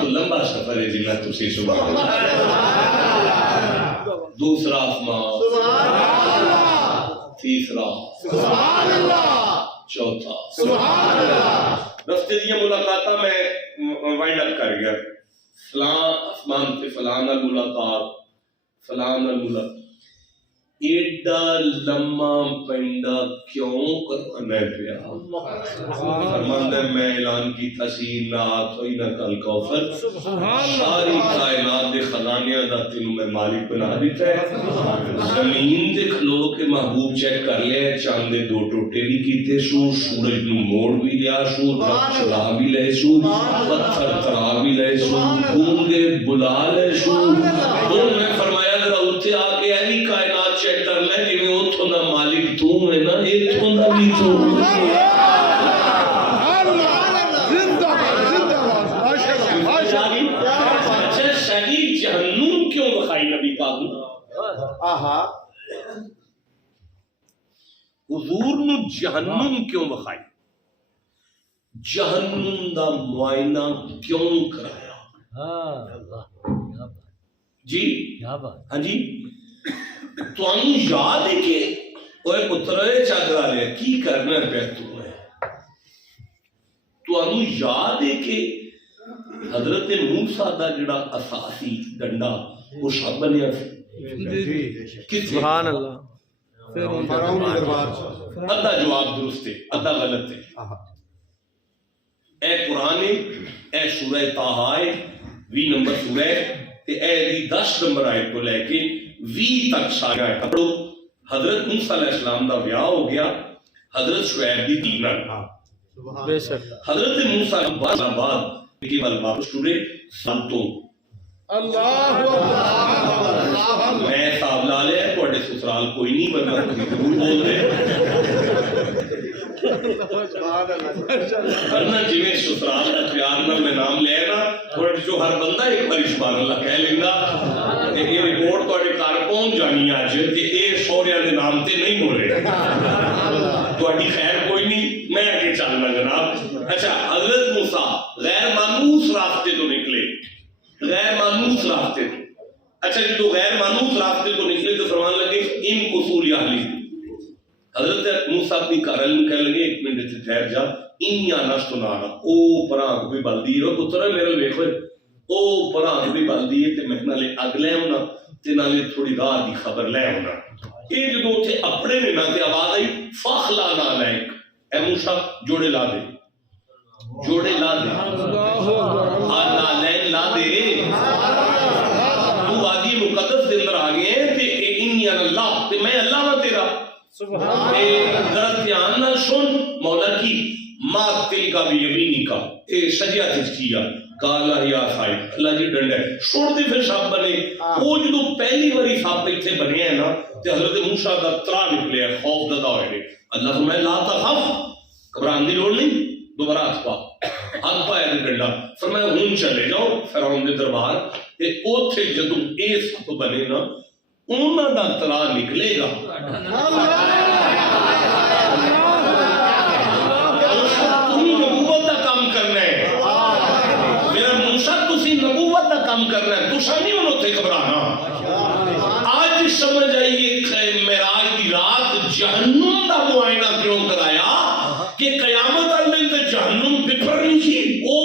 تو لمبا سفر ہے جنہ تسی سبحان اللہ، دوسرا آسمان سبحان اللہ، تیسرا سبحان اللہ، چوتھا سبحان اللہ۔ رستے دیا ملاقاتہ میں وائنڈ اپ کر گیا، فلاں آسمان سے فلاں نال ملاقات، فلاں نال ملاقات، ایڈا لمبا پینڈا کیوں کروانا پیا؟ فرماندہ میں اعلان کی تسیر نہ آت ہوئی نہ کل کوثر، ساری کائنات دے خزانیاں دا تینوں میں مالک بنا دیتا ہے۔ زمین دے کھلو کے محبوب چیک کر لے، چاند دے دو ٹوٹے بھی کیتے سو، سورج نو موڑ بھی لیا سو، رب چلا بھی لے سو، پتھر ترا بھی لے سو، گونگے بلا لے سو۔ انہوں نے فرمایا ذرا اتھے آ کے ایلی کائنات چیک کر لے جی میں اتھوں دا مالک تو ہے نا، اتھوں دا بھی تو اچھا شہید جہنم کیوں بخائی نبی پاک حضور نو جہنم کیوں بخائی، جہنم دا معائنہ کیوں کرایا؟ جی ہاں جی تو انہوں یاد ہے کہ اوہ پترے چادرہ لے کی کرنا پہ تو ہے، تو انہوں یاد ہے کہ حضرت موسیٰ دا جڑا اساسی ڈنڈا وہ شاہ بنیا تھا سبحان اللہ۔ ادھا جواب درست ہے ادھا غلط ہے۔ اے قرآن اے سورہ طٰہٰ 20 نمبر سورہ تے اے 10 نمبر آیت کو لے کے 20 تک سارا ہے پڑھو۔ حضرت موسیٰ علیہ السلام دا بیاہ ہو گیا حضرت شعیب دی دین نال، حضرت موسیٰ بعد کی والباب سورے سنتوں اللہ میں صاحب لالے ہے کوڑے سسرال کوئی نہیں ورنہ کوئی ضرور بول رہے ورنہ جویں سسرال کا پیار نہ میں نام لے نا تھوڑے جو ہر بندہ ایک بار سبحان اللہ کہہ لینا کہ یہ رپورٹ تھوڑے کار پہنچ جانی آج کہ اے سوریہ دے نام تے نہیں ہو رہے تھوڑی خیر کوئی نہیں میں آگے چلنا جناب۔ اچھا حضرت موسیٰ غیر مانوس راستے تو نکلے، غیر مانوس راستے تو، اچھا جب تو غیر مانوس راستے تو نکلے تو فرمان لگے ان قصول اہلی، حضرت موسیٰ اپنی کارل میں کہہ لگے ایک منٹ سے ٹھہر جا انیا نشت نانا او پرانک بھی بلدی ہے پتر ہے میرے لیکھو او پرانک بھی بلدی ہے تے میں نالے اگ لے ہونا تے نالے تھوڑی راہ دی خبر لے ہونا۔ یہ جدو تھے اپنے نے نہ تے آواز آئی فاخلا نالائک، اے موسیٰ جوڑے لا دے، جوڑے لا دے، نالین لا دے، تو وادی مقدس دے اندر آگئے ہیں تے انی اللہ تے میں اللہ نہ تیرا ذرا دھیان نہ سن مولا کی ما تل کا بھی یمینی کا اے سجیہ تھس کیا کالا یا صاحب اللہ جی ڈنڈ ہے چھوڑ دے پھر صاحب بنے وہ جدو پہلی واری صاحب پیچھے بنے ہیں نا تے حضرت موسیٰ دا ترا نکلے ہیں خوف زدہ ہوئے اللہ تو میں لا تخف گھبران دی لوڑ نہیں دوبارہ ہاتھ پا ہاتھ پایا دے ڈنڈا فرمایا ہون چلے جاؤ فرعون دے دربار تے اوتھے جدو اے صاحب بنے نا انہاں دا ترا نکلے گا کام کرنا ہے دوسرا نہیں انہوں تھے گھبرانا۔ آج سمجھ آئیے معراج کی رات جہنم دا معائنہ کیوں کرایا کہ قیامت آنے تے جہنم پپر نہیں سی او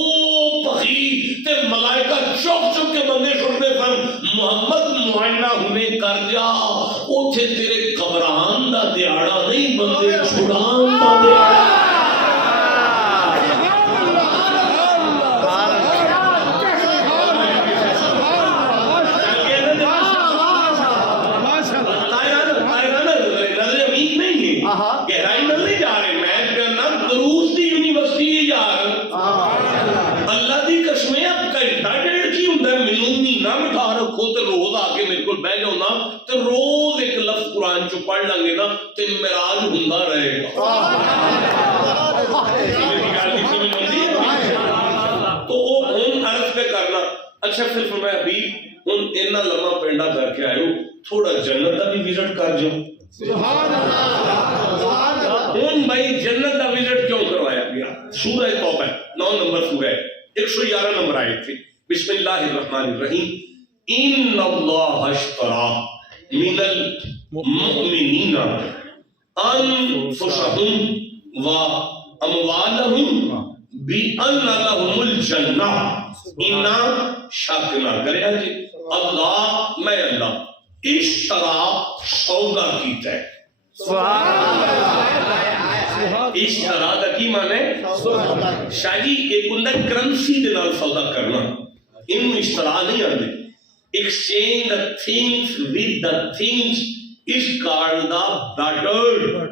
پخی تے ملائکہ چوک چوک کے بندے چھوڑنے پر محمد معائنہ ہونے کر جا او تھے تیرے قبران دا دیاڑا نہیں بندے چھڑان دا دیاڑا۔ گہرائی میں نہیں جا رہے میں کہنا دروس دی یونیورسٹی جا رہا اللہ دی قسمیں اب گھنٹہ ڈیڑھ کی ہوتا ہے ملونی نہ بٹھا رکھو تو روز آ کے میرے کو بہ جاؤ نا تو روز ایک لفظ قرآن چو پڑھ لیں گے نا تو معراج ہوندا رہے گا۔ تو وہ ہون عرض پہ کرنا اچھا صرف میں ابھی ان اینا لمحہ پینڈا کر کے آئے ہو تھوڑا جنت کا بھی وزٹ کر جاؤ۔ سبحان اللہ۔ ان بھائی جنت کا وزٹ کیوں کروایا گیا؟ سورہ توبہ 9 نمبر سورہ 111 نمبر آئے تھے بسم اللہ الرحمن الرحیم ان اللہ اشترا من المؤمنین انفسهم واموالهم بان لهم الجنہ انا شک نہ کرے جی اللہ میں اللہ اشترا سودا کیتا ہے اشترا دا کی معنی شاہ جی ایک ہوندا کرنسی دے نال سودا کرنا انہوں اشترا نہیں آندے exchange the things with the things is called the barter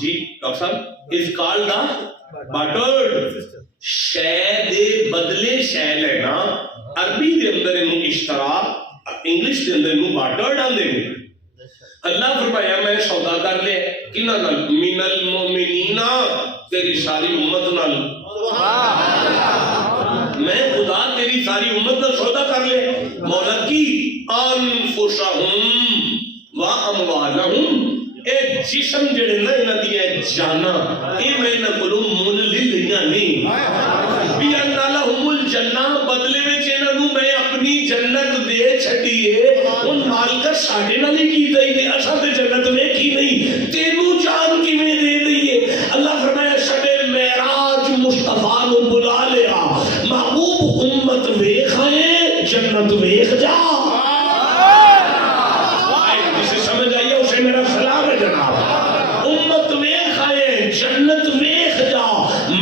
جی ڈاکٹر صاحب is called the barter شے دے بدلے شے لینا عربی دے اندر انہوں اشترا انگلش دے اندر انہوں barter آندے ہیں اللہ فرمایا میں سودا کر لے کنہ نال من المؤمنین تیری ساری امت نال میں خدا تیری ساری امت نال سودا کر لے مولا کی انفسہم و اموالہم اے جسم جڑے نا انہاں دی جانا اے میں نہ کولوں مول لیاں نہیں بی ان لہم الجنہ بدلے وچ انہاں نوں میں اپنی جنت دے چھڈیے ان مالک ساڈے نال ہی کیتا ہی اساں تے جنت ویکھی نہیں تینوں جان کیویں دے دئیے اللہ فرمایا شب معراج مصطفیٰ نو بلا لیا محبوب امت ویکھ آئے جنت ویکھ جا جسے سمجھ آئیے اسے میرا سلام ہے جناب امت ویکھ آئے جنت ویکھ جا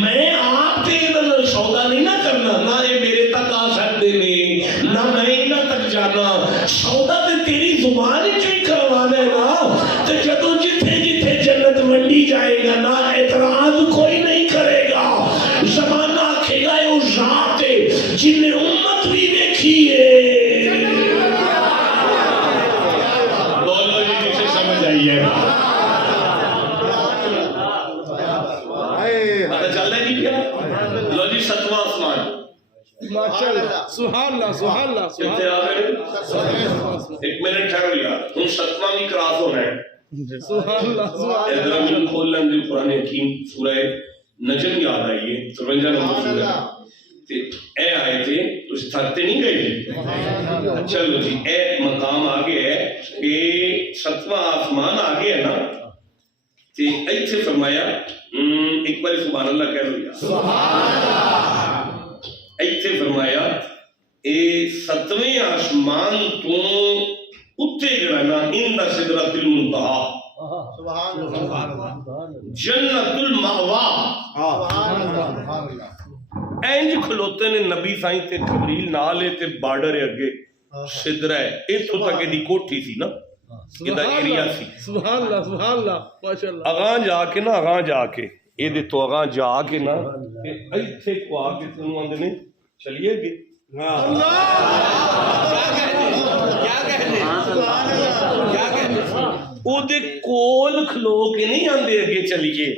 میں آپ تے ادھر سودا نہیں نہ کرنا نہ یہ میرے تک آ سکتے نہیں نہ میں انہاں تک جانا سودا تے تیری زبان چوئی کروانا ہے نا تے جدو جتھے جتھے جنت ونڈی جائے گا نا اعتراض کوئی نہیں کرے گا زمانہ آکھے گا یہ ذات ہے جن نے امت بھی دیکھی ہے بولو جی جسے سمجھ آئیے پتہ چل رہا ہے جی کیا لو جی ستواں آسمان ماشاءاللہ سبحان اللہ سبحان اللہ کتنے آ گئے ایک منٹ ٹھہرو یار ہم ستواں بھی کراس ہونا ہے سبحان اللہ سبحان ادھر ہم کھول لیں دل قرآن حکیم سورہ نجم یاد آئیے 53 نمبر سورہ اے آئے تھے اس تھکتے نہیں گئے جی چلو جی اے مقام آگے ہے کہ ستواں آسمان آگے ہے نا تے ایتھے فرمایا ایک بار سبحان اللہ کہہ لو یار ایتھے فرمایا اے ستویں آسمان تو اتے جڑا نا ان دا سدرۃ المنتہا جنت المأوا اینج کھلوتے نے نبی سائیں تے جبریل نالے تے بارڈر اگے سدرہ ہے ایتھوں تک دی کوٹھی سی نا کدا ایریا سی سبحان اللہ ماشاءاللہ اگاں جا کے نا اگاں جا کے اے دے تو اگاں جا کے نا ایتھے کو آ کے تنوں آندے نے چلیے گے او دے کول کھلو کے نہیں آندے اگے چلیے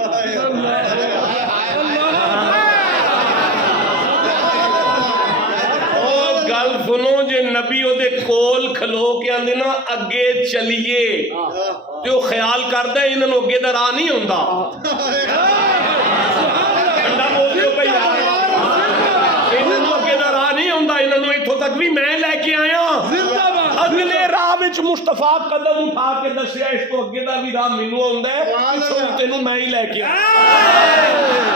گل سنو جے نبی او دے کول کھلو کے آندے نا اگے چلیے تو خیال کردا ہے انہاں نوں اگے دا راہ نہیں ہوندا انڈا بول دیو بھائی یار انہاں نوں اگے دا راہ نہیں ہوندا انہاں نوں ایتھوں تک بھی میں لے کے آیا اگلے راہ وچ مصطفیٰ قدم اٹھا کے دسیا اس کو اگے دا بھی راہ مینوں ہوندا ہے تینوں میں ہی لے کے آیا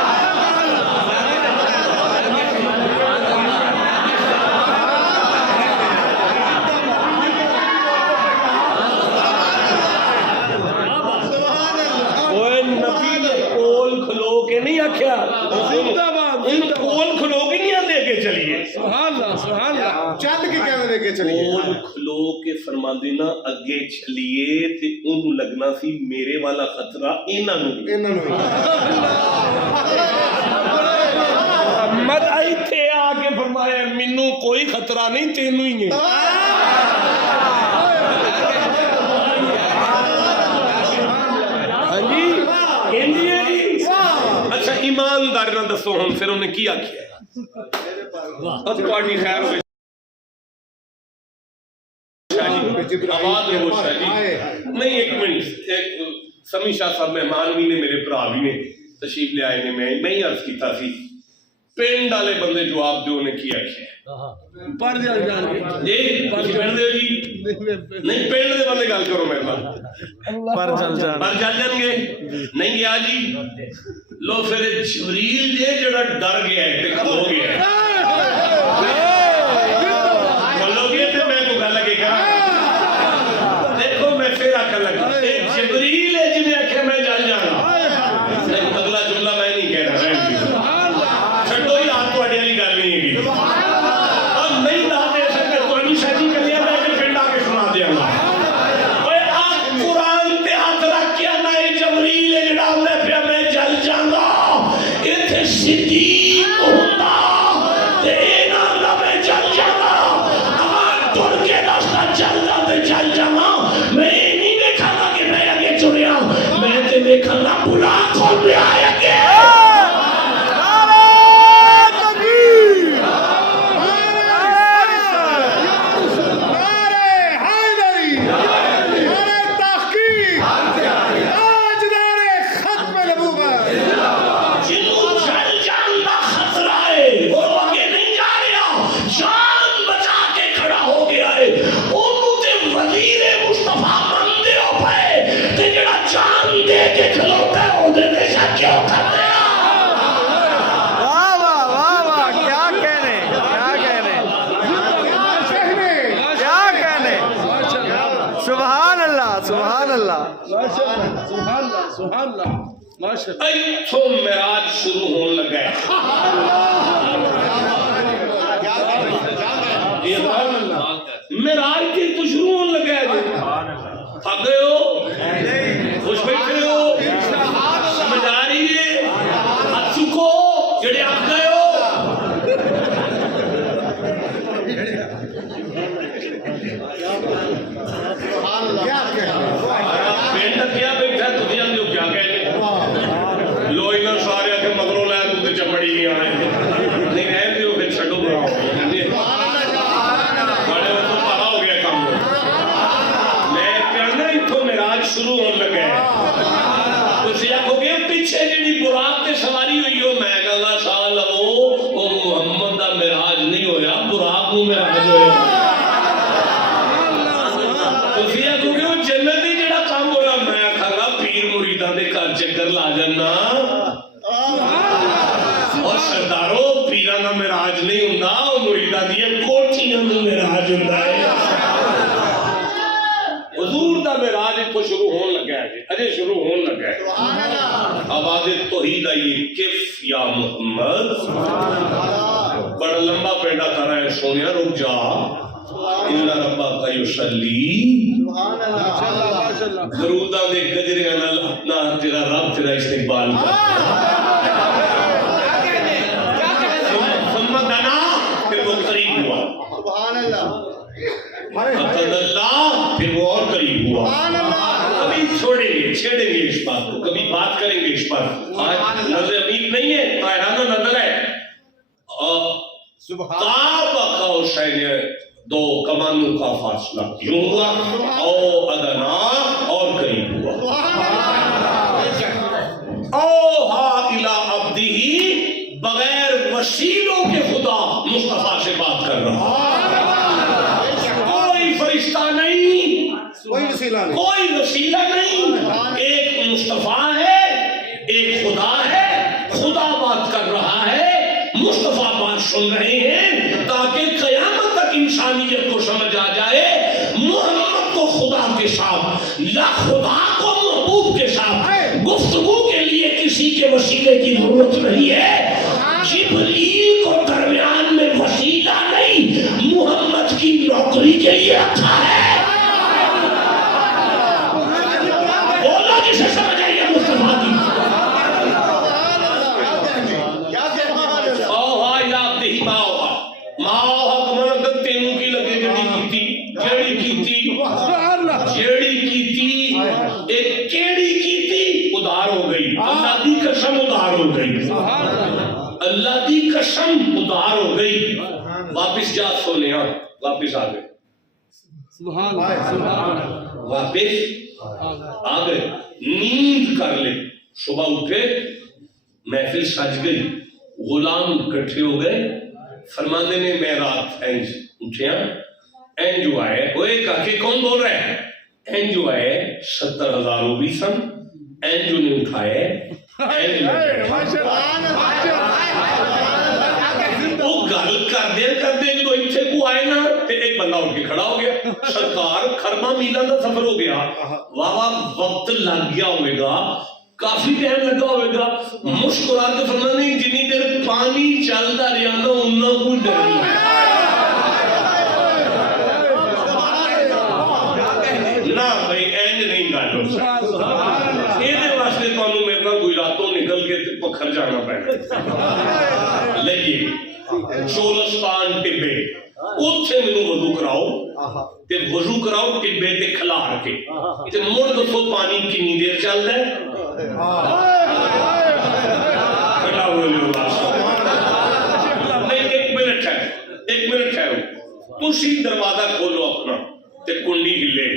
نہیں آکھیا کول کھلو کے نہیں آندے کے چلیے سبحان اللہ چل کے کہنے دے کے چلیے کول کھلو کے فرما دینا اگے چلیے تے انہوں لگنا سی میرے والا خطرہ انہاں نوں محمد آئی تھے آگے فرمایا منوں کوئی خطرہ نہیں تینوں ہی ہے ہاں جی کہندی ہے جی اچھا ایماندار نہ دسو ہم پھر انہیں کیا کیا اب پارٹی خیر ہوئے آواز ہو شاہ جی نہیں ایک منٹ سمی شاہ صاحب مہمان بھی نے میرے پرا بھی نے تشریف لے آئے نے میں ہی عرض کیتا سی ਪਿੰਡ ਵਾਲੇ ਬੰਦੇ ਜਵਾਬ ਦਿਓ ਨੇ ਕੀ ਆਖਿਆ پر جل جان گے ਜੀ ਤੁਸੀਂ ਪਿੰਡ ਦੇ ਹੋ ਜੀ ਨਹੀਂ ਪਿੰਡ ਦੇ ਬੰਦੇ ਗੱਲ ਕਰੋ ਮੇਰੇ ਨਾਲ پر چل جان ਪਰ ਚੱਲ ਜਾਣਗੇ ਨਹੀਂ ਗਿਆ ਜੀ ਲੋ ਫਿਰ ਜਬਰੀਲ ਜੇ ਜਿਹੜਾ ਡਰ ਗਿਆ ਹੈ ਤੇ ਖਲੋ ਗਿਆ ਹੈ ਬੋਲੋਗੇ ਤੇ ਮੈਂ ਕੋਈ ਗੱਲ ਅੱਗੇ ਕਰਾਂ ਦੇਖੋ ਮੈਂ ਫਿਰ ਆਖਣ ਲੱਗਾ ਇਹ ਜਬਰੀਲ ਹੈ ਜਿਹਨੇ ਆਖਿਆ ਮੈਂ ਚੱਲ ਜਾਣਾ ਅਗਲਾ ਜੁਮਲਾ ਮੈਂ ਨਹੀਂ ਕਹਿਣਾ ਰਹਿਣ ਦਿਓ ਛੱਡੋ ਯਾਰ ਤੁਹਾਡੇ ਵਾਲੀ ਗੱਲ ਨਹੀਂ ਹੈਗੀ نہیں دے سکتے تو سچی کلیاں میں کہ پنڈ آ کے سنا دیا گا قرآن تے ہاتھ رکھ کے میں جبریل جڑا میں پیا میں جل جاؤں گا ایتھے صدیق ہوتا تے اینا دا میں جل جاؤں گا اگر ٹر کے راستہ چل گا تے چل جاؤں گا میں یہ نہیں دیکھا گا کہ میں آگے چڑیا میں تے دیکھا گا بلا کھول پہ آیا کہ سبحان اللہ ماشاء اللہ ایتھوں معراج شروع ہون لگا ہے معراج کی تو شروع ہون لگا ہے تھک گئے ہو خوش بیٹھے ہو سمجھ آ رہی ہے ہاتھ چکو جڑے آپ گئے ہو پینٹ کیا بیٹھا تجھے ہم جو کیا کہنے لو انہوں سارے کے مغروں لائے تو چمڑی نہیں آئے نہیں رہن دیو پھر چھڑو براؤ بڑے وہ تو پڑا ہو گیا کام میں کہنا اتھو معراج شروع ہونے لگا ہے کچھ یا کھو گیا پیچھے جنی براق تے سواری ہوئی ہو میں کہنا سال وہ محمد دا معراج نہیں ہویا براق نو معراج ہویا کچھ یا کھو گیا جنت ہی جڑا کام ہویا میں کہنا پیر مریدان دے کار چکر لا جانا اور سرداروں پیران دا معراج نہیں ہوندا مریدان دیا کوٹھیاں دا معراج ہوندا ہے حضور دا معراج کو شروع ہون لگا ہے اجے شروع ہون لگا ہے آواز توحید آئی کف یا محمد بڑا لمبا پینڈا کر رہا ہے سونیا رک جا ان ربا کا یصلی درودہ دے گجرے اپنا تیرا رب تیرا استقبال کر محمد انا پھر وہ قریب ہوا حقد اللہ پھر وہ اور قریب ہوا کبھی چھوڑیں گے چھیڑیں گے اس بات کو کبھی بات کریں گے اس پر آج نظر امید نہیں ہے طائرانہ نظر ہے قاب کا حسین دو کمانوں کا فاصلہ کیوں ہوا او ادنا اور قریب ہوا او ہا الہ عبدی بغیر وسیلوں کے خدا مصطفیٰ سے بات کر رہا کوئی فرشتہ نہیں کوئی وسیلہ نہیں کوئی وسیلہ نہیں ایک مصطفیٰ ہے ایک خدا ہے خدا بات کر رہا ہے مصطفیٰ بات سن رہے ہیں تاکہ قیامت تک انسانیت کو سمجھ آ جائے محمد کو خدا کے ساتھ یا خدا کو محبوب کے ساتھ گفتگو کے لیے کسی کے وسیلے کی ضرورت نہیں ہے جبریل کو درمیان میں وسیلہ نہیں محمد کی نوکری کے لیے رکھا ہے بولو جسے سمجھ آئیے مصطفیٰ کی اللہ دی قسم ادھار ہو گئی واپس جا سونے واپس آ گئے سبحان اللہ واپس آ گئے نیند کر لے صبح اٹھے محفل سج گئی غلام کٹھے ہو گئے فرماندے نے میں رات اینج اٹھیا اینج جو آئے اوے کاکے کون بول رہے ہیں اینج جو آئے 70,000 روپی سن اینج جو نے اٹھائے اینج وہ گل کر دے جو اتھے کو آئے نا تے ایک بندہ اٹھ کے کھڑا ہو گیا سرکار خرما میلہ دا سفر ہو گیا واہ وقت لگ گیا ہوئے گا کافی ٹائم لگا ہوئے گا مسکرات کے فرمانے جنی دیر پانی چلتا رہا نا انہوں کو ڈر نہ بھائی اینج نہیں گالو یہ دے واسطے تو انہوں میرے نا کوئی راتوں نکل کے پکھر جانا پہنے لئیے چولستان ٹبے اتھے میں وضو کراؤ تے وضو کراؤ ٹبے تے کھلار کے تے مڑ دسو پانی کنی دیر چل رہا ہے کھڑا ہوئے لوگ نہیں ایک منٹ ہے تسی دروازہ کھولو اپنا تے کنڈی ہلے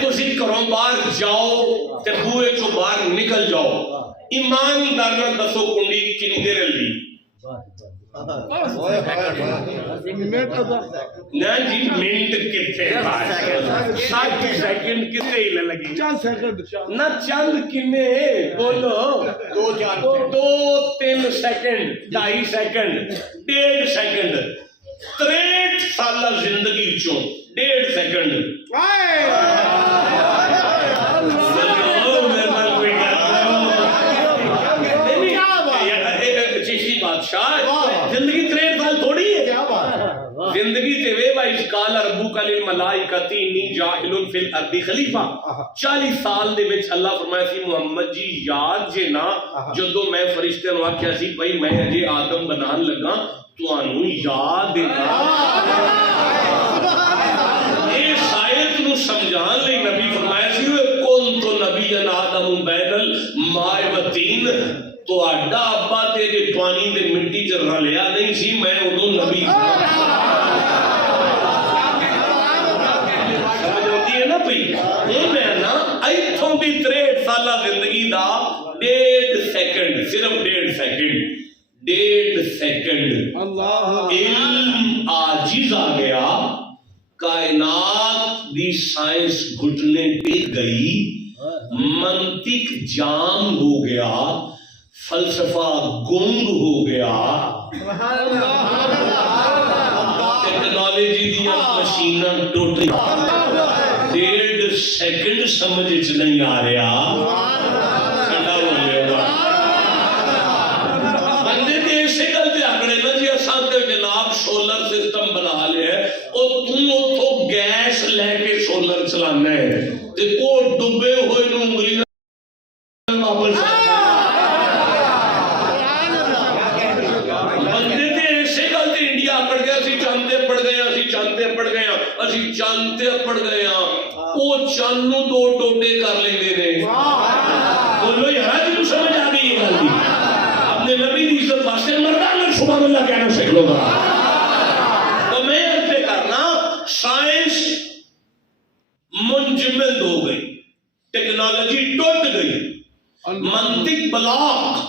تسی کروں باہر جاؤ تے بوئے چو باہر نکل جاؤ ایماندار نہ دسو کنڈی کنی دیر لی نا جی منٹ کتے 60 سیکنڈ کتے ہی لگی نا چند کنے بولو 2-3 سیکنڈ 2.5 سیکنڈ 1.5 سیکنڈ 63 سالہ زندگی چوں 1.5 سیکنڈ زندگی 63 سال تھوڑی ہے زندگی تے وے بھائی قال ربک للملائکۃ انی جاعل فی الارض خلیفہ 40 سال دے وچ اللہ فرمایا سی محمد جی یاد جے نا جدوں میں فرشتیاں نوں آکھیا سی بھائی میں اجے آدم بنان لگا تانوں یاد ہے اے شاید نوں سمجھان لئی نبی فرمایا سی کون تو نبی آدم بین الماء والطین تو اڈا ابا تے جے پانی دے مٹی چ رلیا نہیں سی میں ادوں نبی سمجھ ہوتی ہے نا بھائی ہوں میں نا ایتھوں بھی 63 سالہ زندگی دا 1.5 سیکنڈ صرف 1.5 سیکنڈ 1.5 سیکنڈ علم عاجز آ گیا کائنات دی سائنس گھٹنے ٹک گئی منطق جام ہو گیا فلسفہ گنگ ہو گیا ٹیکنالوجی دیا مشیناں ٹوٹ 1.5 سیکنڈ سمجھ نہیں آ رہا ٹھنڈا ہو گیا بندے تے ایسے گل تے آکڑے نا جی اساں تے جناب سولر سسٹم بنا لے او توں اوتھوں گیس لے کے سولر چلانا ہے تے او ڈبے ہوئے نوں انگلی واپس چانتے پڑ گئے وہ چانوں 2 ٹوٹے کر لیں دے بولو یار جی سمجھ آ گئی یہ گل اپنے نبی دی عزت واسطے مردان میں سبحان اللہ کہنا سیکھ لو گا تو میں ارتے کرنا سائنس منجمد ہو گئی ٹیکنالوجی ٹوٹ گئی منطق بلاک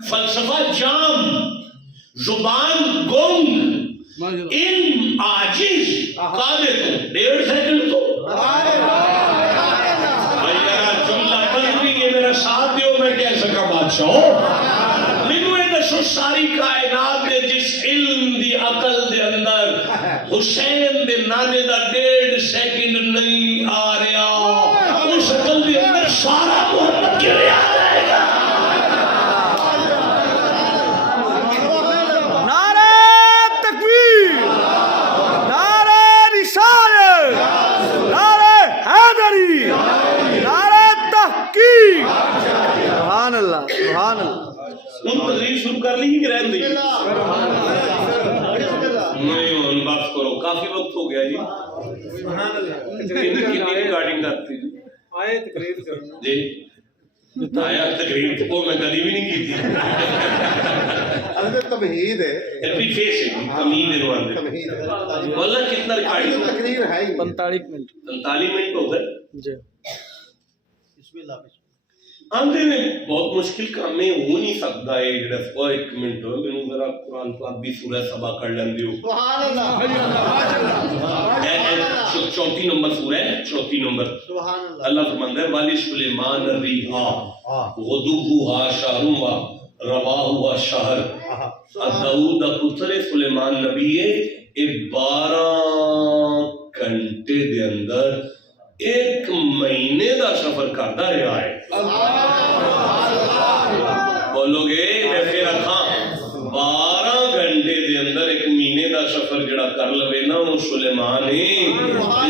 فلسفہ جام زبان گنگ علم عاجز قادر تو 1.5 سیکنڈ تو جملہ بندی یہ میرا ساتھ دیو میں کہہ سکا بادشاہ لیکن دسو ساری کائنات دے جس علم دی عقل دے اندر حسین دے نانے دا 1.5 سیکنڈ نہیں آ رہا اس عقل دے اندر سارا محمد کے لئے آ رہے گا سبحان اللہ سبحان اللہ ان تقریر شروع کر لی کہ رہن دی نہیں ان بات کرو کافی وقت ہو گیا جی کتنی ریکارڈنگ کرتی جی آئے تقریر کرنا جی آیا تقریر کو میں کبھی بھی نہیں کی تھی اندر تمہید ہے ابھی فیس ہے تمہید ہے وہاں دے واللہ کتنا ریکارڈنگ تقریر ہے 45 منٹ 45 منٹ ہو گئے جی بسم اللہ آندے نے بہت مشکل کام میں ہو نہیں سکتا ہے جڑا ایک منٹ میں ذرا قرآن پاک بھی سورہ سبا کر لیندے ہو سبحان اللہ چوتھی نمبر سورہ ہے، چوتھی نمبر سبحان اللہ اللہ فرماندا ہے والی سلیمان الریحا غدوہا شہر و رواہا شہر داؤد پتر سلیمان نبی ہے، 12 گھنٹے دے اندر 1 مہینے دا سفر کرتا رہا ہے۔ بولو گے میں پھر رکھاں 12 گھنٹے دے اندر 1 مہینے دا سفر جڑا کر لوے نا وہ سلیمان ہے،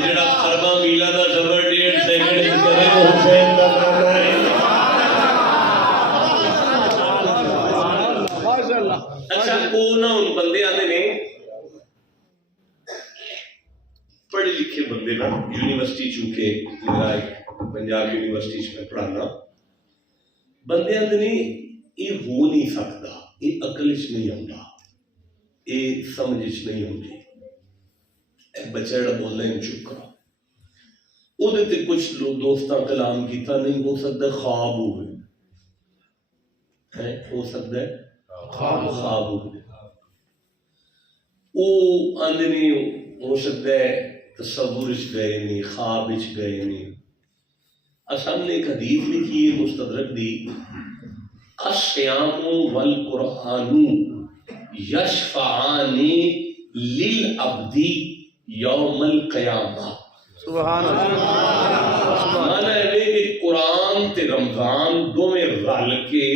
جڑا خربہ میلہ دا سفر 1.5 سیکنڈ کرے وہ حسین دا نام ہے۔ اچھا وہ نہ ان بندے آنے نے پڑھے لکھے بندے نا یونیورسٹی چونکہ میرا ایک پنجاب یونیورسٹی میں پڑھانا بندے آنے نے یہ ہو نہیں سکتا، یہ عقل چ نہیں آتا، یہ سمجھ چ نہیں آتی۔ ایک بچہ جڑا بول رہا ہے چپ کرا وہ تے کچھ لوگ دوستاں کلام کیتا نہیں ہو سکتا خواب ہوئے ہو سکتا ہے خواب ہوئے وہ آندے نہیں ہو سکتا ہے تصور اچ گئے نہیں خواب اچ گئے نہیں۔ اصل نے ایک حدیث لکھی ہے مستدرک دی الصیام والقرآن یشفعان للعبد یوم القیامہ۔ سبحان اللہ مانا ہے کہ قرآن تے رمضان دو میں رل کے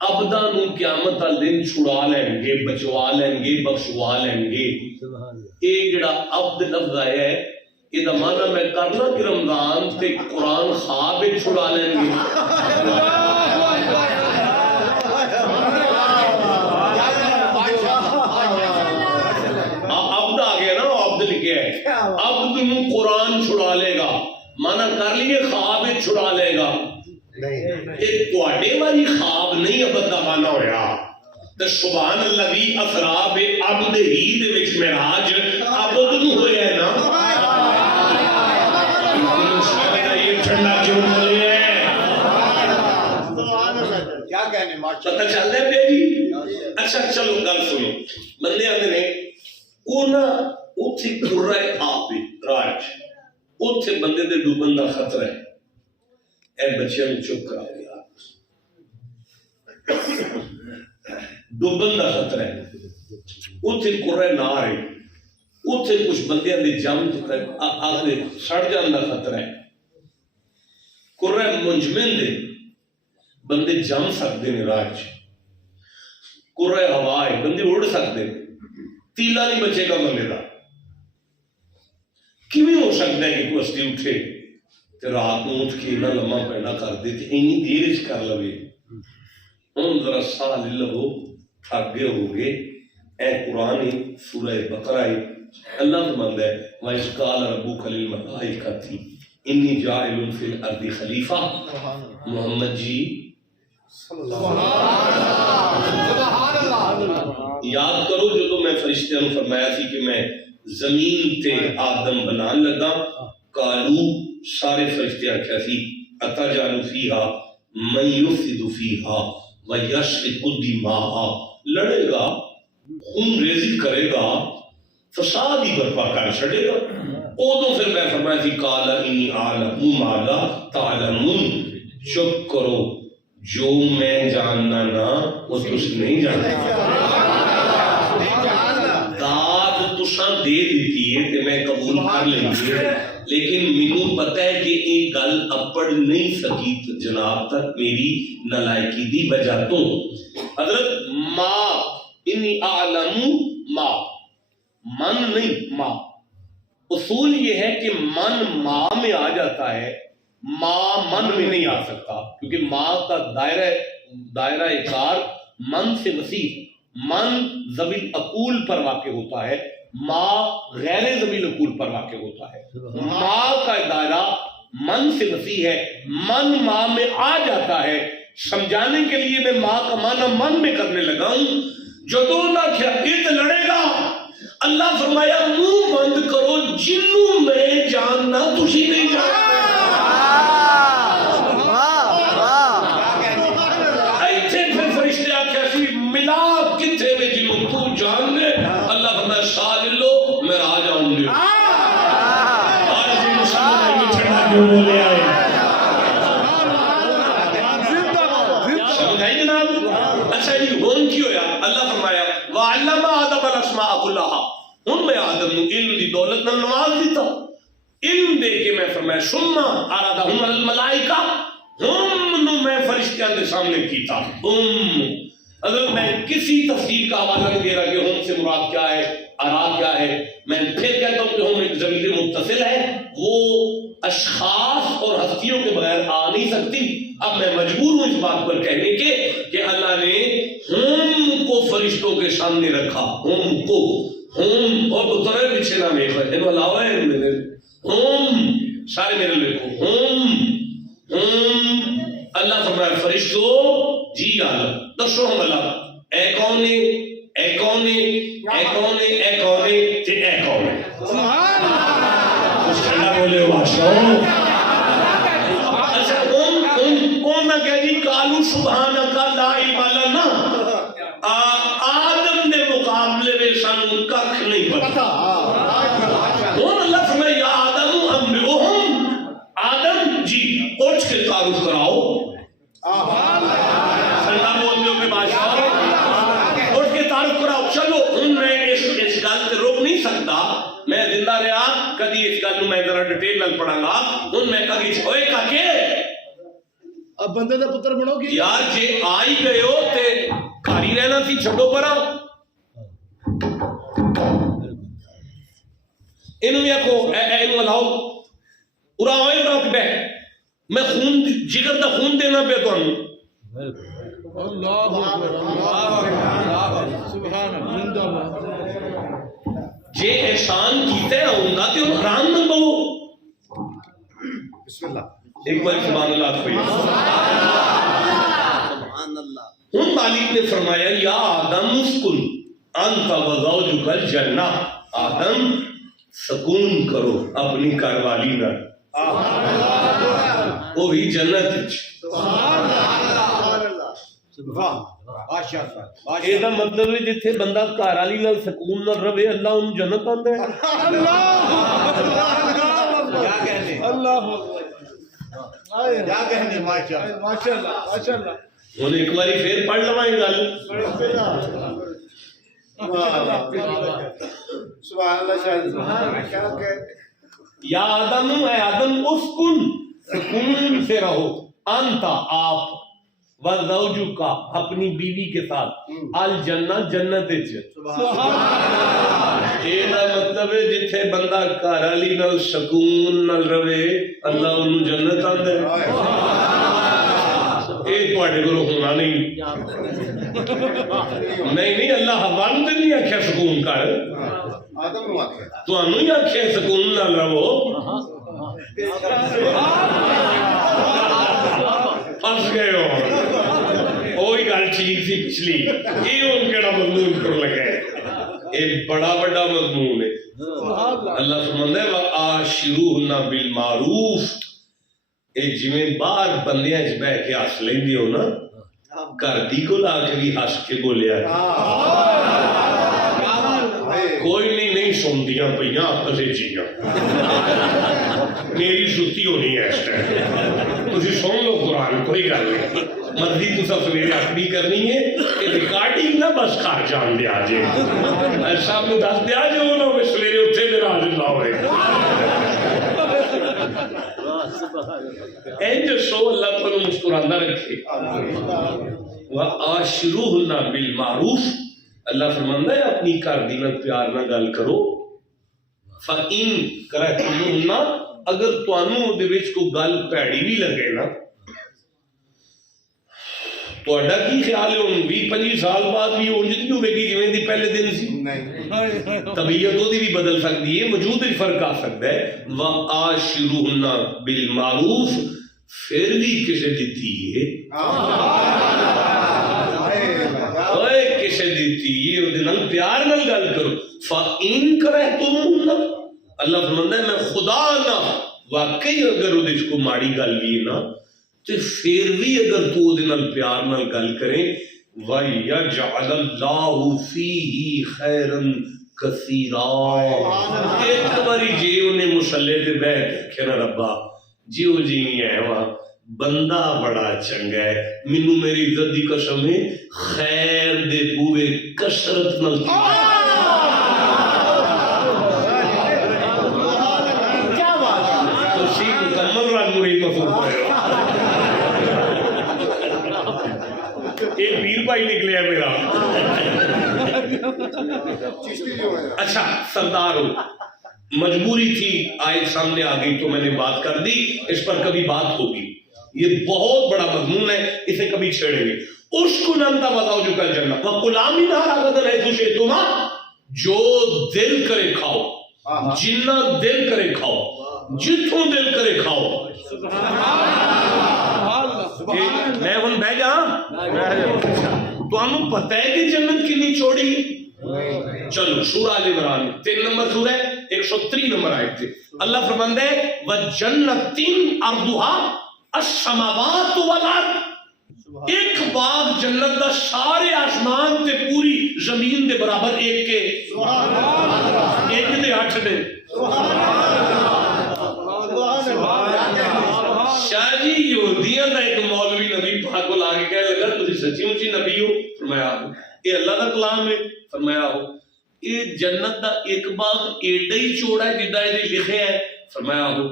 عبدہ نو قیامت دن چھڑا لیں گے، بچوا لیں گے، بخشوا لیں گے۔ یہ جڑا عبد لفظ آیا ہے یہ دا مانا میں کرنا کہ رمضان تے قرآن خواب چھڑا لیں گے۔ عبد آ گیا نا، عبد لکھے ہے، عبد نو قرآن چھڑا لے گا، مانا کر لیے خواب چھڑا لے گا۔ ایک تواڈے والی خواب نہیں عبد دا مانا ہویا تے سبحان الذی اسرا بعبدہ دے وچ معراج عبد نو ہویا ہے نا۔ یہ ٹھنڈا کیوں بولے ہے؟ کیا کہنے پتہ چل رہا ہے پہ جی؟ اچھا چلو گل سنو، بندے آندے نے وہ نا اتھے قرہ آپ راج اتھے بندے دے ڈوبن دا خطرہ ہے۔ اے بچیاں میں چپ کرا دیا ڈوبن دا خطرہ ہے، اتھے قرہ نار ہے، اتھے کچھ بندے دے جم آگے سڑ جان دا خطرہ ہے۔ قرہ منجمن دے بندے جم سکتے ہیں راج، قرہ ہوا ہے بندے اڑ سکتے ہیں، تیلا نہیں بچے گا بندے دا۔ کیوں ہو سکتا ہے کہ کوئی ہستی اٹھے تے رات نو اٹھ کے نہ لمحہ پیدا کر دے تے اینی دیر وچ کر لوے؟ ہن ذرا ساہ لے لو، تھک گئے ہو گے۔ اے قرآن ہے، سورہ بقرہ ہے، اللہ فرماندا ہے وَإِذْ قَالَ رَبُّكَ لِلْمَلَائِكَةِ إِنِّي جَاعِلٌ فِي الْأَرْضِ خَلِيفَةً۔ محمد جی یاد کرو جو میں فرشتیاں نے فرمایا تھی کہ میں زمین تے آدم بنان لگا، کالو سارے فرشتے آکھیا سی اتجعل فیہا من یفسد فیہا ویسفک الدماء، لڑے گا، خون ریزی کرے گا، فساد ہی برپا کر چھڑے گا۔ اوہ پھر میں فرمایا تھی قال انی اعلم ما لا تعلمون، چپ کرو جو میں جاننا نا وہ تس نہیں جاننا۔ داد تساں دے دیتی ہے کہ میں قبول کر لیں گے، لیکن مینوں پتہ ہے کہ یہ گل اپڑ نہیں سکی جناب تک میری نالائکی دی وجہ تو۔ حضرت ماں انی اعلم ماں، من نہیں ماں۔ اصول یہ ہے کہ من ماں میں آ جاتا ہے، ماں من میں نہیں آ سکتا، کیونکہ ماں کا دائرہ کار من سے وسیع، من ذوی العقول پر واقع ہوتا ہے، ماں غیر ذوی العقول پر واقع ہوتا ہے۔ ماں کا دائرہ من سے وسیع ہے، من ماں میں آ جاتا ہے۔ سمجھانے کے لیے میں ماں کا معنی من میں کرنے لگا ہوں۔ جو تو نہ کیا ات لڑے گا، اللہ فرمایا منہ بند کرو، جنوں میں جاننا تسی نہیں جانتے۔ شان نے اللہ فرمایا شاہ لو میں آ جاؤں گے آج جن شاہ میں چھڑا کیوں بولے آئے سمجھائی جناب اچھا جی ہون کی ہویا اللہ فرمایا وَعَلَّمَ آدَمَ الْأَسْمَاءَ كُلَّهَا ہن میں آدم نو علم دی دولت نال نواز دیتا علم دے کے میں فرمایا ثم عرضهم على الملائکہ ہم نو میں فرشتیاں دے سامنے کیتا اگر میں کسی تفسیر کا حوالہ نہیں دے رہا کہ ہم سے مراد کیا ہے اراد کیا ہے میں پھر کہتا ہوں کہ ہم ایک ضمیر متصل ہے وہ اشخاص اور ہستیوں کے بغیر آ نہیں سکتی اب میں مجبور ہوں اس بات پر کہنے کے کہ اللہ نے ہم کو فرشتوں کے سامنے رکھا ہم کو ہم اور تو طرح پیچھے نہ میں انہوں علاوہ ہے ہم سارے میرے لکھو ہم اللہ فرمایا فرشتوں جی اللہ دسو ہم اللہ اے کون ہے اے کون ہے اے کون ہے اے کون ہے اے کون ہے سبحان اللہ کچھ کہنا بولے بادشاہ اچھا کون نہ کہہ جی کالو سبحانک لا علم لنا آدم نے مقابلے میں سانو ککھ نہیں پتا کون اللہ فرمایا یا آدم انبئہم آدم جی اٹھ کے تعارف کراؤ سنڈا بولتے ہو کہ بادشاہ اٹھ کے تعارف کراؤ چلو میں اس گل سے روک نہیں سکتا میں زندہ رہا کدی اس گل میں ذرا ڈیٹیل نال پڑھاں گا ہن میں کدی ہوئے کاکے اب بندے دا پتر بنو گی یار جے آئی گئے ہو تے کھاری رہنا سی چھڈو پرا انہوں یا کو انہوں لاؤ اڑا ہوئے اڑا کے بے میں خون جگر دا خون دینا پہ تو اللہ سبحان اللہ جے احسان کیتے ہیں ہوں گا تے ہم حرام نہ بہو بسم اللہ ایک بار سبحان اللہ کوئی سبحان اللہ ان مالک نے فرمایا یا آدم اسکن انت وزوجک الجنہ آدم سکون کرو اپنی کاروالی نہ وہ بھی جنت یہ مطلب ہے جتھے بندہ کاروالی نال سکون نال رہے اللہ ان جنت آندا ہے کیا کہنے اللہ کیا کہنے ماشاءاللہ ماشاءاللہ ماشاءاللہ انہیں ایک باری پھر پڑھ لوائیں گل سبحان اللہ شاہد کیا کہ یا آدم اے آدم اسکن سکون سے رہو انت آپ وزوجک کا اپنی بیوی کے ساتھ الجنہ جنت یہ مطلب ہے جتھے بندہ کارالی نال سکون نال رہے اللہ انہوں جنت آندا ہے یہ تواڈے کول ہونا نہیں نہیں اللہ حوالہ تے نہیں آکھیا سکون کر آدم نو آکھیا تانوں ہی آکھیا سکون نال رہو پھنس گئے ہو وہی گل ٹھیک سی پچھلی یہ ہوں کیڑا مضمون کر لگا ہے یہ بڑا بڑا مضمون ہے اللہ فرماندا ہے وَآشِرُوهُنَّ بِالْمَعْرُوفِ اے جویں باہر بندیاں وچ بیٹھ کے ہس لیندے ہو نا گھر دی کو لا کے بھی ہس کے بولیا کوئی نہیں سندیاں پیاں آپس جیاں میری ستی ہونی ہے اس ٹائم تسی سن لو قرآن کوئی گل نہیں مرضی تسا سویرے اپنی کرنی ہے کہ ریکارڈنگ نہ بس گھر جان دیا جے صاحب نو دس دیا جے انہوں میں سویرے اتھے میرا حاضر نہ ہوئے اینج سو اللہ کو مسکراندہ رکھے وَآشِرُوهُنَّ بِالْمَعْرُوفِ اللہ فرماندا ہے اپنی گھر دی نال پیار نہ گل کرو فَإِن كَرَهْتُمُوهُنَّ اگر تانوں دے وچ کوئی گل پیڑی بھی لگے نا تہاڈا کی خیال ہے ہن 20-25 سال بعد بھی اونج نہیں ہوے گی جویں دی پہلے دن سی نہیں طبیعت دی بھی بدل سکتی ہے وجود وچ فرق آ سکتا ہے وَآشِرُوهُنَّ بِالْمَعْرُوفِ پھر بھی کسے دیتی ہے اوئے کسے دیتی ہے او نال پیار نال گل کرو فَإِن كَرَهْتُمُوهُنَّ اللہ فرماندا ہے میں خدا نہ واقعی اگر وہ کو ماڑی گل بھی نا تو پھر بھی اگر تو دے نال پیار نال گل کریں وَيَجْعَلَ اللَّهُ فِيهِ خَيْرًا کثیرا۔ ایک باری جی انہیں مسلے تے بیٹھ کے نا ربا جیو جی ہے وہاں بندہ بڑا چنگا ہے، مینوں میری عزت دی قسم ہے خیر دے پورے کثرت نال کیا بات ہے تسی مکمل رنگ مرید مفہوم پڑے ہو۔ ایک پیر بھائی نکلے ہے میرا۔ چشتی جو ہے اچھا سردار ہو، مجبوری تھی آیت سامنے آ گئی تو میں نے بات کر دی، اس پر کبھی بات ہوگی، یہ بہت بڑا مضمون ہے، اسے کبھی چھیڑیں گے۔ اس کو نمتا بتاؤ جو کل جنت وَقُلَامِ نَارَ غَدَنْ حَيْثُ شِئْتُمَا، جو دل کرے کھاؤ، جنہ دل کرے کھاؤ، جتوں دل کرے کھاؤ۔ میں ہوں بہ جا تو ہم پتہ ہے کہ جنت کنی چوڑی۔ چلو سورہ آل عمران 3 نمبر سورہ 103 نمبر آیت تھے، اللہ فرماندہ ہے وَجَنَّتٍ أَرْضُهَا السَّمَاوَاتُ وَالْأَرْضُ، ایک باغ جنت دا سارے آسمان تے پوری زمین دے برابر، ایک کے ایک دے 8 دے۔ شاہ جی یہودیاں دا ایک مولوی نبی پاک کو لاگے کہہ لگا تسی سچی مچی نبی ہو؟ فرمایا یہ اللہ دا کلام ہے؟ فرمایا ہو۔ یہ جنت دا ایک باغ ایڈا ہی چوڑا ہے جدہ یہ لکھے ہے؟ فرمایا ہو۔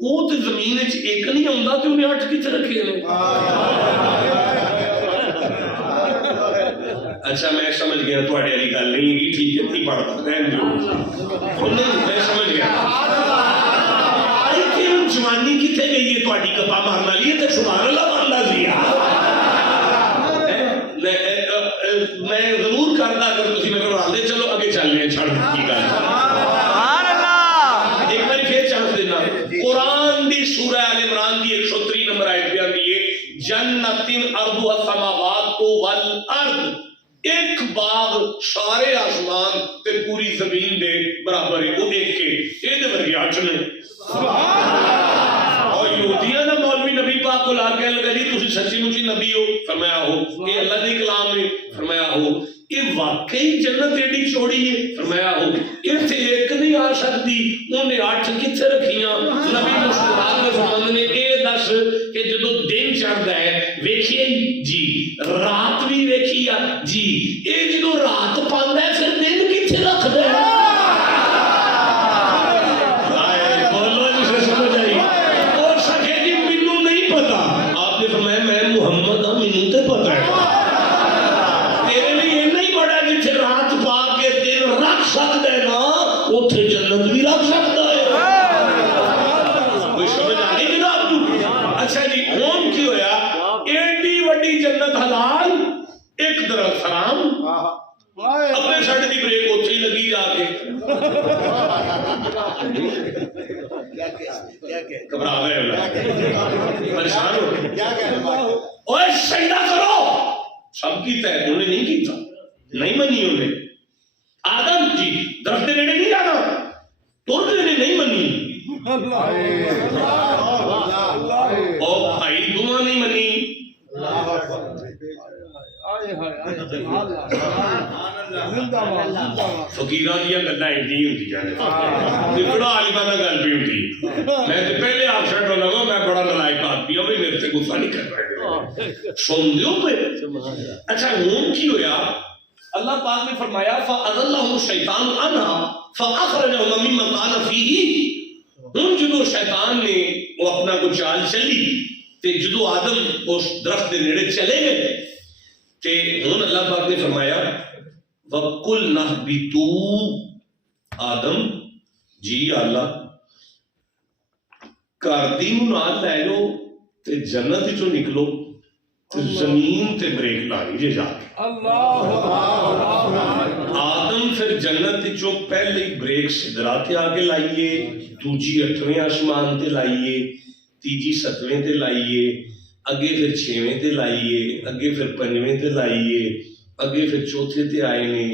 وہ تو زمین ایک نہیں ہوندا تو انہیں 8 کچھ رکھے ہیں۔ اچھا میں سمجھ گیا تھوڑے علی گل نہیں ہے، ٹھیک ہے نہیں پڑھتا رہن جو میں سمجھ گیا۔ جوانی کتنے گئی ہے تھوڑی کپا مارنا لیے تو سبحان اللہ مارنا دیا۔ میں ضرور کرنا اگر تسی میں کروا دے، چلو اگے چل رہے ہیں چھڑ کی گل۔ ایک بار پھر چانس دینا، قرآن دی سورہ آل عمران دی 103 نمبر آیت بیان دی ہے جنت ارضها السماوات والارض، ایک باغ سارے آسمان تے پوری زمین دے برابر ہے، وہ ایک کے یہ دے ورگے 8 نے۔ اور یہودیاں دا مولوی نبی پاک کو لا کے لگا جی تسی سچی مچی نبی ہو؟ فرمایا ہو۔ یہ اللہ دی کلام ہے؟ فرمایا ہو۔ یہ واقعی جنت ایڈی چوڑی ہے؟ فرمایا ہو۔ اتنے ایک نہیں آ سکتی، انہیں 8 کتنے رکھیاں؟ نبی مسلمان کے فرمان نے یہ دس کہ جدو دن چڑھتا ہے ویکھیے جی، رات بھی ویکھیا جی، یہ جدو رات پاندا ہے پھر دن کتنے رکھدا ہے؟ اپنے سڑ دی بریک اتھی لگی جا کے گھبرا گئے پریشان ہو اوے سجدہ کرو، سب کی طے انہیں نہیں کیتا، نہیں منی انہیں۔ آدم جی درخت دے نیڑے نہیں جانا، تور دے نیڑے نہیں منی، او بھائی دعا نہیں منی۔ فقیران دیا گلہ ایڈی ہوتی جانے بڑا عالمہ دا گل بھی ہوتی، میں تو پہلے آپ شرٹ ہونا گا میں بڑا لائق آدمی ہوں، میرے سے غصہ نہیں کر رہے سن دیو پہ۔ اچھا ہون کی ہویا، اللہ پاک نے فرمایا فَأَذَلَّهُمُ الشَّيْطَانُ عَنْهَا فَأَخْرَجَهُمَ مِمَّا كَانَ فِيهِ۔ ہون جدو شیطان نے وہ اپنا کو چال چلی تے جدو آدم اس درخت دے نیڑے چلے گئے تے ہون اللہ پاک نے فرمایا وَقُلْنَا اهْبِطُوا، آدم جی اللہ کاردی نال لے لو تے جنت چو نکلو تے زمین تے بریک لانی جے جا کے۔ آدم پھر جنت چو پہلے بریک سدرات آگے لائیے، دوجی 8ویں آسمان تے لائیے، تیجی 7ویں تے لائیے، اگے پھر 6ویں تے لائیے، اگے پھر 5ویں تے لائیے، اگے پھر 4تھے تے آئے نے،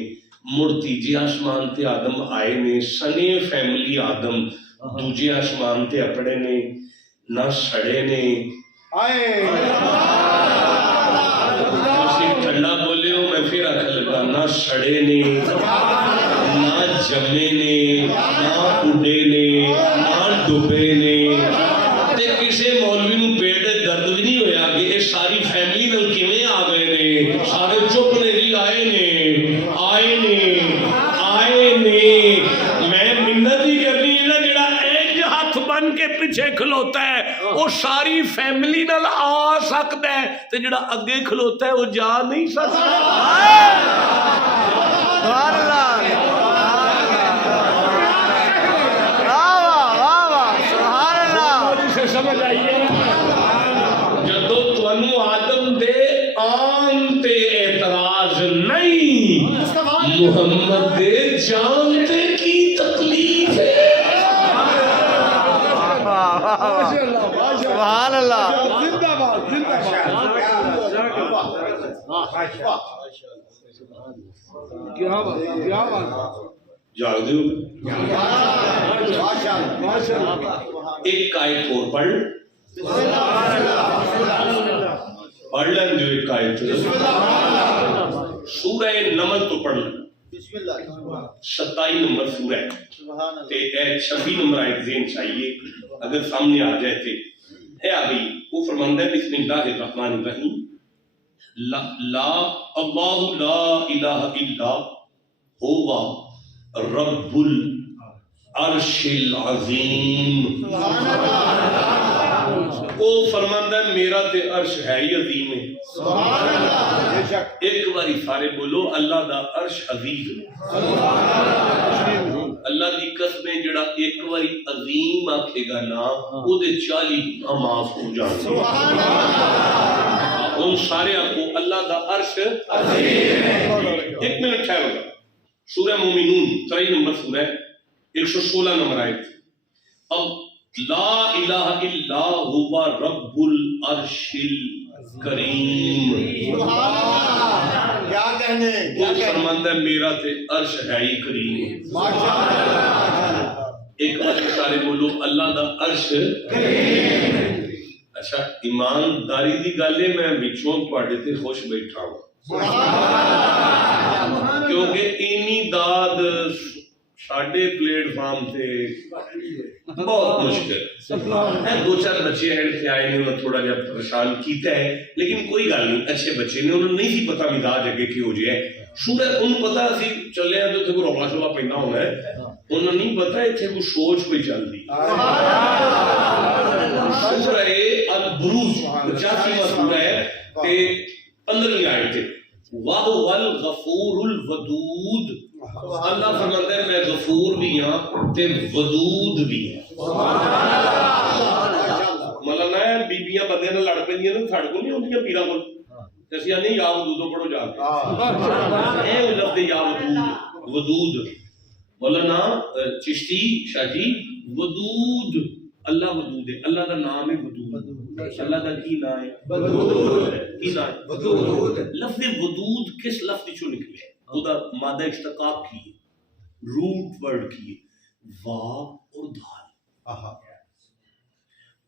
مڑ تیجے آسمان تے آدم آئے نے، سنے فیملی آدم دوجے آسمان تے اپڑے نے، نہ سڑے نے، ٹھنڈا بولے پھر آخر لگا نہ سڑے نے نہ جمے نے نہ اڈے نے نہ ڈبے نے تے کسے مولوی نو پیٹ دے درد بھی نہیں ہویا کہ یہ ساری فیملی نال کیویں آ گئے نے سارے چپ نے جی آئے نے آئے نے آئے نے میں منت ہی کرنی ہے نا جڑا ایک ہاتھ بن کے پیچھے کھلوتا ہے وہ ساری فیملی نال آ سکتا ہے تے جڑا اگے کھلوتا ہے وہ جا نہیں سکتا سبحان اللہ سبحان اللہ سمجھ آئیے جدو تانوں آدم دے آن تے اعتراض نہیں محمد دے جان تے کی تکلیف ہے سبحان اللہ زندہ باد کیا بات کیا بات جاگ دیو ماشاءاللہ ایک آیت اور پڑھ لیں جو ایک آیت سورہ نمل تو پڑھ لیں بسم اللہ 27 نمبر سورہ سبحان اللہ تے 26 نمبر آیت ذہن چاہیے اگر سامنے آ جائے تھے ہے ابھی وہ فرماندہ ہے بسم اللہ الرحمن الرحیم لا اللہ لا الہ الا ہوا رب العرش العظیم وہ فرماندہ ہے میرا تے عرش ہے ہی عظیم ہے سبحان اللہ بے شک ایک باری سارے بولو اللہ دا عرش عظیم ہے اللہ دی قسمیں جڑا ایک باری عظیم آکھے گا نا او دے 40 گناہ معاف ہو جاندے ان سارے کو اللہ دا عرش عظیم ہے ایک منٹ ٹھہرو گا سورہ مومنون 23 نمبر سورہ 116 نمبر آیت اب لا الہ الا ہوا رب العرش الکریم سبحان اللہ کیا کہنے وہ فرماندہ ہے میرا تے عرش ہے ہی کریم ماشاءاللہ ایک بار سارے بولو اللہ دا عرش کریم اچھا ایمانداری دی گل ہے میں وچوں تواڈے تے خوش بیٹھا ہوں کیونکہ اینی داد ساڈے پلیٹ فارم تے بہت مشکل ہے دو چار بچے ہیں کہ آئے نے انہوں تھوڑا جا پریشان کیتا ہے لیکن کوئی گل نہیں اچھے بچے نے انہوں نہیں سی پتا مزاج اگے کی ہو جائے سورہ انہوں پتا سی چلے ہیں تو کوئی رولا شولا پہنا ہونا ہے انہوں نہیں پتا اتنے کوئی سوچ پہ چل دی سورہ البروج 85واں سورہ ہے تے 15ویں آیت تے وَهُوَ الْغَفُورُ الْوَدُودُ اللہ فرماتا ہے میں غفور بھی ہاں تے ودود بھی ہاں مولانا بیبیاں بندے نال لڑ پیندیاں نے ساڈے کول نہیں ہوندیاں پیراں کول تے اسی نہیں یا ودودو پڑھو جا کے اے لفظ یا ودود مولانا چشتی شاہ جی ودود اللہ ودود ہے اللہ دا نام ہے ودود اللہ دا کی نام ہے ودود کی نام ہے ودود لفظ ودود کس لفظ چوں نکلے وہ دا مادہ اشتقاق کی ہے روٹ ورڈ کی ہے وا اور دال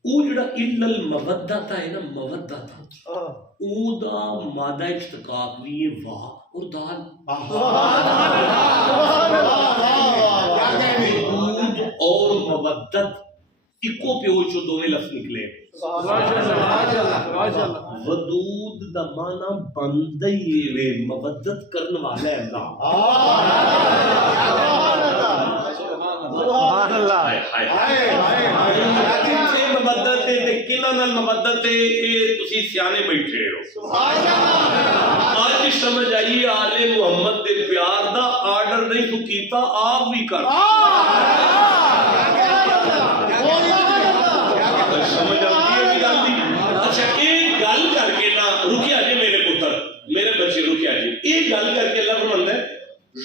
او جڑا الا المودہ تا ہے نا مودہ تا او دا مادہ اشتقاق بھی ہے وا اور دال ودود اور مودت اکو پیو چو دوویں لفظ نکلے ودود دا معنی بندہ ہی وے مودت کرنے والا ہے سبحان اللہ مودت ہے کنہاں نال مودت ہے اے تسی سیانے بیٹھے ہو آج سمجھ آئیے آل محمد دے پیار دا آرڈر نہیں تو کیتا آپ بھی کر سمجھ آتی ہے بھی گل دی اچھا ایک گل کر کے نا رکیا جی میرے پتر میرے بچے رکیا جی ایک گل کر کے اللہ فرماتا ہے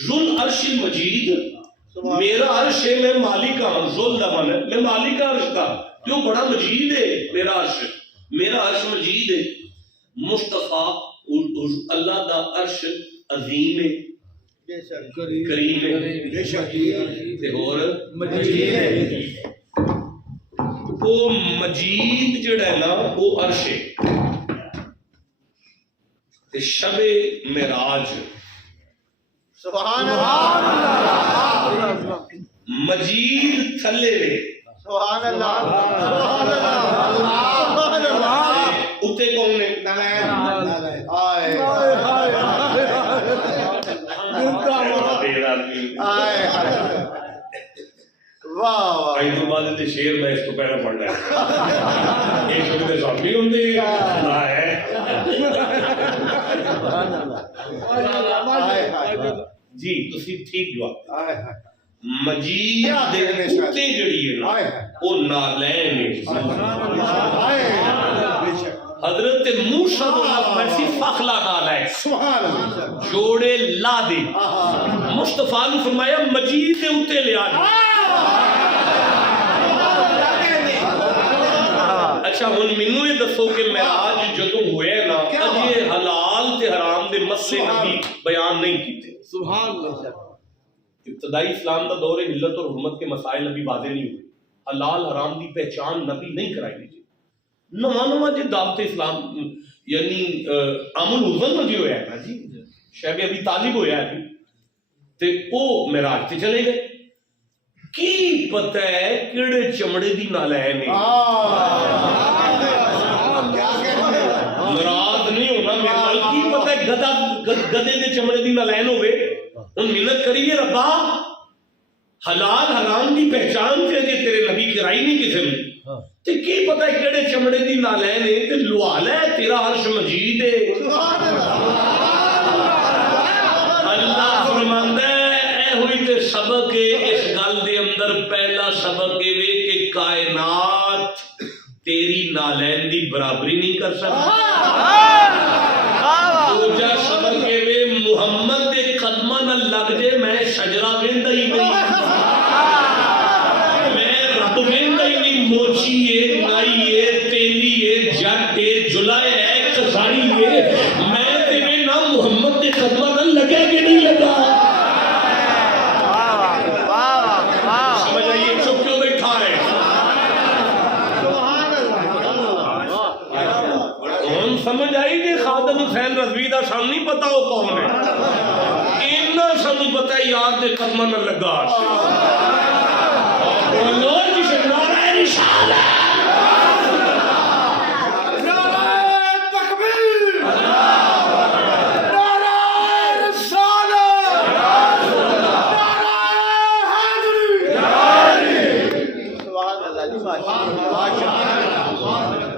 ذل عرش المجید میرا عرش ہے میں مالک ہوں ذل دا من ہے میں مالک عرش کا کیوں بڑا مجید ہے میرا عرش مجید ہے مصطفیٰ اللہ دا عرش عظیم ہے کریم ہے اور مجید ہے وہ مجید جڑا ہے نا وہ عرش ہے شب معراج سبحان اللہ مجید تھلے سبحان اللہ سبحان اللہ اتے کون نے آئے واہ آئی تو بعد دے شیر میں اس کو پہلا پڑھنا ہے ایک شب دے سامنے ہوندے نہ ہے جی تسی ٹھیک جواب مجید دے اتے جڑی ہے نا وہ نالین ہے حضرت موسیٰ کو فرمایا فخلا نالین جوڑے لا دے مصطفیٰ نے فرمایا مجید دے اتے لے آنے اچھا ہن مینوں یہ دسو کہ معراج جدوں ہوئے نا اجے حلال تے حرام دے مسئلے نبی بیان نہیں کیتے سبحان اللہ ابتدائی اسلام کا دور ملت اور حکومت کے مسائل ابھی واضح نہیں ہوئے حلال حرام دی پہچان نبی نہیں کرائی دیجیے نواں جی دعوت اسلام یعنی امن حضن میں جو ہے نا جی شیخ ابی طالب ہویا ہے تے او معراج تے چلے گئے کی پتہ ہے کیڑے چمڑے دی نالین ہے مراد نہیں ہونا میرے نال کی پتہ ہے گدے دے چمڑے دی نالین ہوئے ان منت کریے ربا حلال حرام دی پہچان تے جے تیرے نبی کرائی نہیں کسی نے تے کی پتہ ہے کیڑے چمڑے دی نالین ہے تے لوال ہے تیرا عرش مجید ہے اللہ فرماندا ہے اے ہوئی تے سبق اس گل دے اندر پہلا سبق یہ کہ کائنات تیری نالین دی برابری نہیں کر سکتی دوجا سبق یہ محمد دے قدمہ نہ لگ جے میں شجرہ ویندا ہی نہیں میں رب ویندا ہی نہیں موچی ہے نائی ہے تیلی ہے جٹ ہے جلائے ہے کسائی ہے میں تیرے نام محمد دے قدمہ نہ لگے کہ نہیں لگا سمجھ آئیے چپ کیوں بیٹھا ہے ہم سمجھ آئی کہ خادم حسین رضوی دا سام نہیں پتا وہ کون ہے اینا سب پتا یاد دے قدمہ نہ لگا بولو جسے نعرہ رسالہ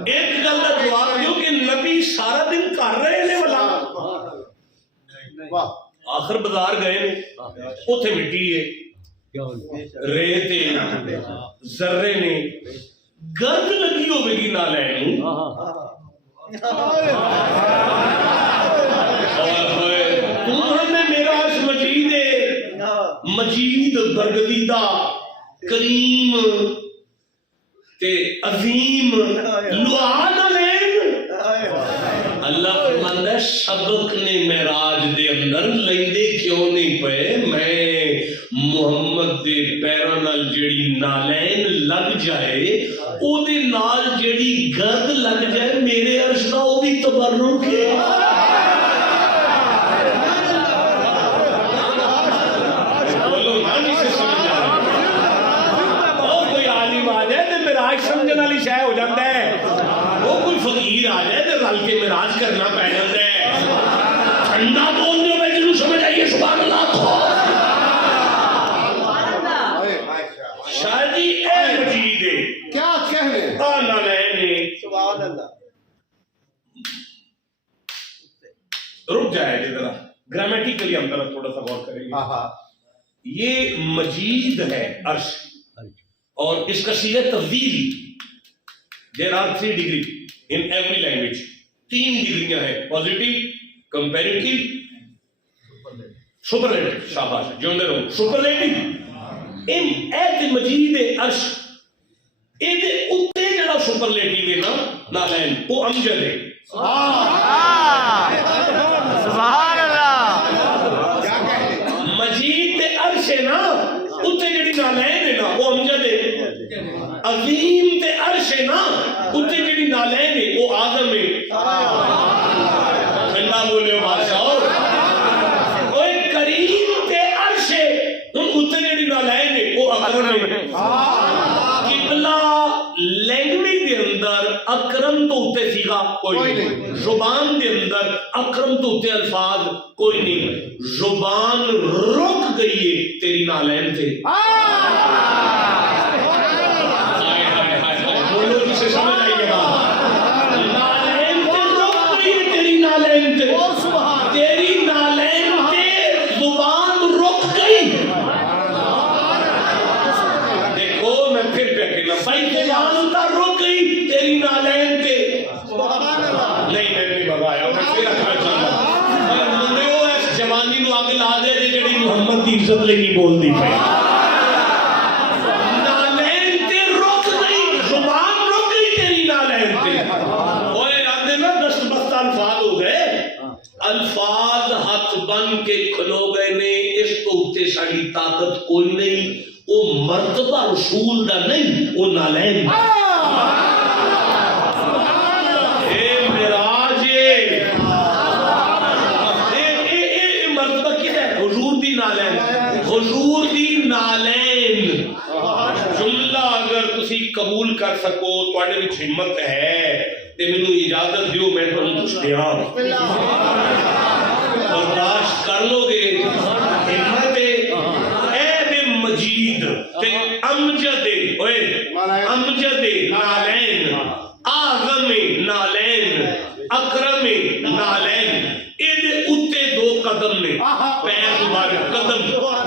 ایک گل کا جواب دیو کہ نبی سارا دن کر رہے نے والا آخر بازار گئے نے اوتھے مٹی ہے ریت ہے ذرے نے گرد لگی ہوے گی نالین تمہیں میرا عرش مجید ہے مجید برگزیدہ کریم تے عظیم لعان علیہ اللہ فرماندا ہے سبق نے معراج دے اندر لیندے کیوں نہیں پئے میں محمد دے پیراں نال جیڑی نالین لگ جائے او دے نال جیڑی گرد لگ جائے میرے عرش دا او بھی تبرک ہے سمجھنے والی شے ہو جاتا ہے وہ کوئی فقیر آ جائے تو رل کے معراج کرنا پی جاتا ہے ٹھنڈا بول دو میں جنوں سمجھ آئیے سبحان اللہ شاہ جی اے مجید ہے کیا کہنے آنا لینے سبحان اللہ رک جائے جی ذرا گرامیٹیکلی ہم ذرا تھوڑا سا غور کریں گے یہ مجید ہے عرش اور اس کا صیغہ تفضیل there are 3 degree in every language 3 ڈگریاں ہیں پازیٹیو کمپیریٹیو سپرلیٹیو شاباش جوندے رہو سپرلیٹیو ان ایت مجید عرش اے دے اوتے جڑا سپرلیٹیو ہے نا نالین وہ امجد ہے سبحان اللہ مجید دے عرش ہے نا اوتے جڑی نالین ہے نا وہ امجد ہے عظیم تے عرش ہے نا اوتے جڑی نالین ہے وہ آدم ہے ٹھنڈا بولے جڑی نالین ہے وہ اکرم ہے قبلہ لینگویج دے اندر اکرم تو اتے سیگا کوئی نہیں زبان دے اندر اکرم تو اتے الفاظ کوئی نہیں زبان رک گئی ہے تیری نالین تھے بولو جسے سمجھ آئیے گا نالین تے رک گئی ہے تیری نالین تے تیری نالین تے زبان رک گئی دیکھو میں پھر کہنا بھائی زبان تا رک گئی تیری نالین تے نہیں میں نہیں بگایا میں پھر رکھنا چاہتا منڈیو اس جوانی نو آگے لا دے جڑی محمد دی عزت لئی نہیں بول دی پئی نالین تے رک گئی زبان رک گئی تیری نالین تے اوئے آندے نا دست بست الفاظ ہو گئے الفاظ ہاتھ بن کے کھلو گئے نے اس تو اتے ساری طاقت کوئی نہیں وہ مرتبہ رسول دا نہیں وہ نالین اے معراج مرتبہ کیا ہے حضور دی نالین حضور دی نالین جملہ اگر تسی قبول کر سکو تواڈے وچ ہمت ہے تے مینوں اجازت دیو میں تانوں کچھ دیاں برداشت کر لو گے ہمت اے بے مجید تے امجد اوئے امجد نالین آغم نالین اکرم نالین اے دے اتے دو قدم نے پیر مبارک قدم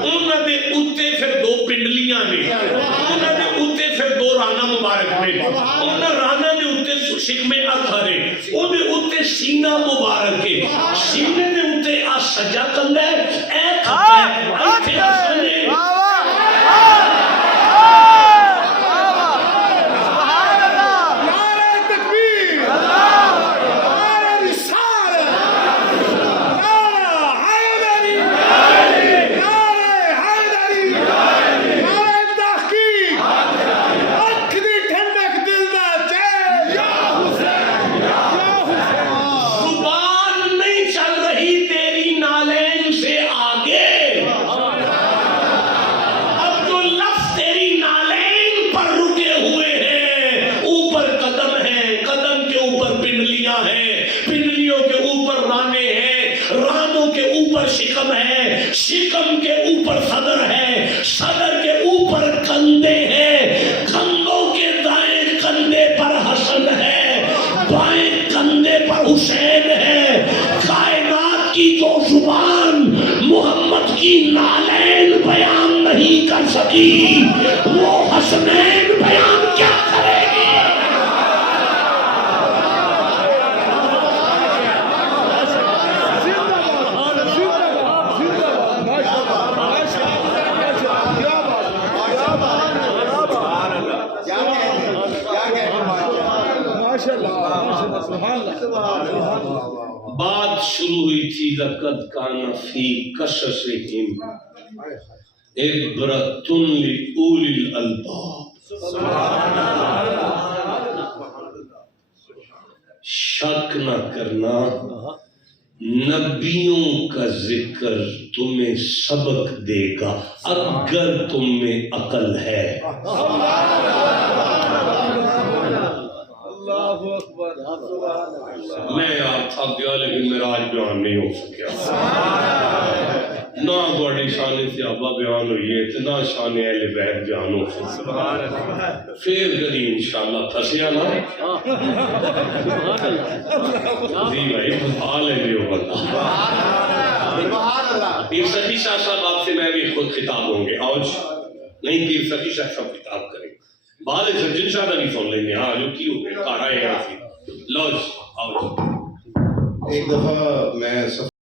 انہاں دے اتے پھر دو پنڈلیاں نے انہاں دے اتے پھر دو رانا مبارک نے انہاں رانا دے اتے شکم اطہر ہے ان دے اتے سینہ مبارک ہے سینے دے اتے سجا کندہ ہے اے کھتا ہے اتے حسن ہے شکم ہے شکم کے اوپر صدر ہے صدر کے اوپر کندھے ہیں کندھوں کے دائیں کندھے پر حسن ہے بائیں کندھے پر حسین ہے کائنات کی جو زبان محمد کی نالین بیان نہیں کر سکی وہ حسنین بیان کیا کرے گی بات شروع ہوئی تھی لقد کان فی قصصہم عبرۃ لأولی الالباب شک نہ کرنا نبیوں کا ذکر تمہیں سبق دے گا اگر تم میں عقل ہے میں آپ تھا گیا لیکن معراج بیان نہیں ہو سکیا نہ بڑی شان صحابہ بیان ہوئی ہے اتنا شان اہل بیت بیان ہو سکیا پھر کبھی انشاءاللہ پھنسیا نا جی بھائی حال ہے جو بتا پیر سخی شاہ صاحب آپ سے میں بھی خود خطاب ہوں گے آج نہیں پیر سخی شاہ صاحب خطاب کریں بعد سجن شاہ بھی سن لیں گے ہاں جو کی ہو گئے کارا ہے یہاں سے لوج آؤ ایک دفعہ میں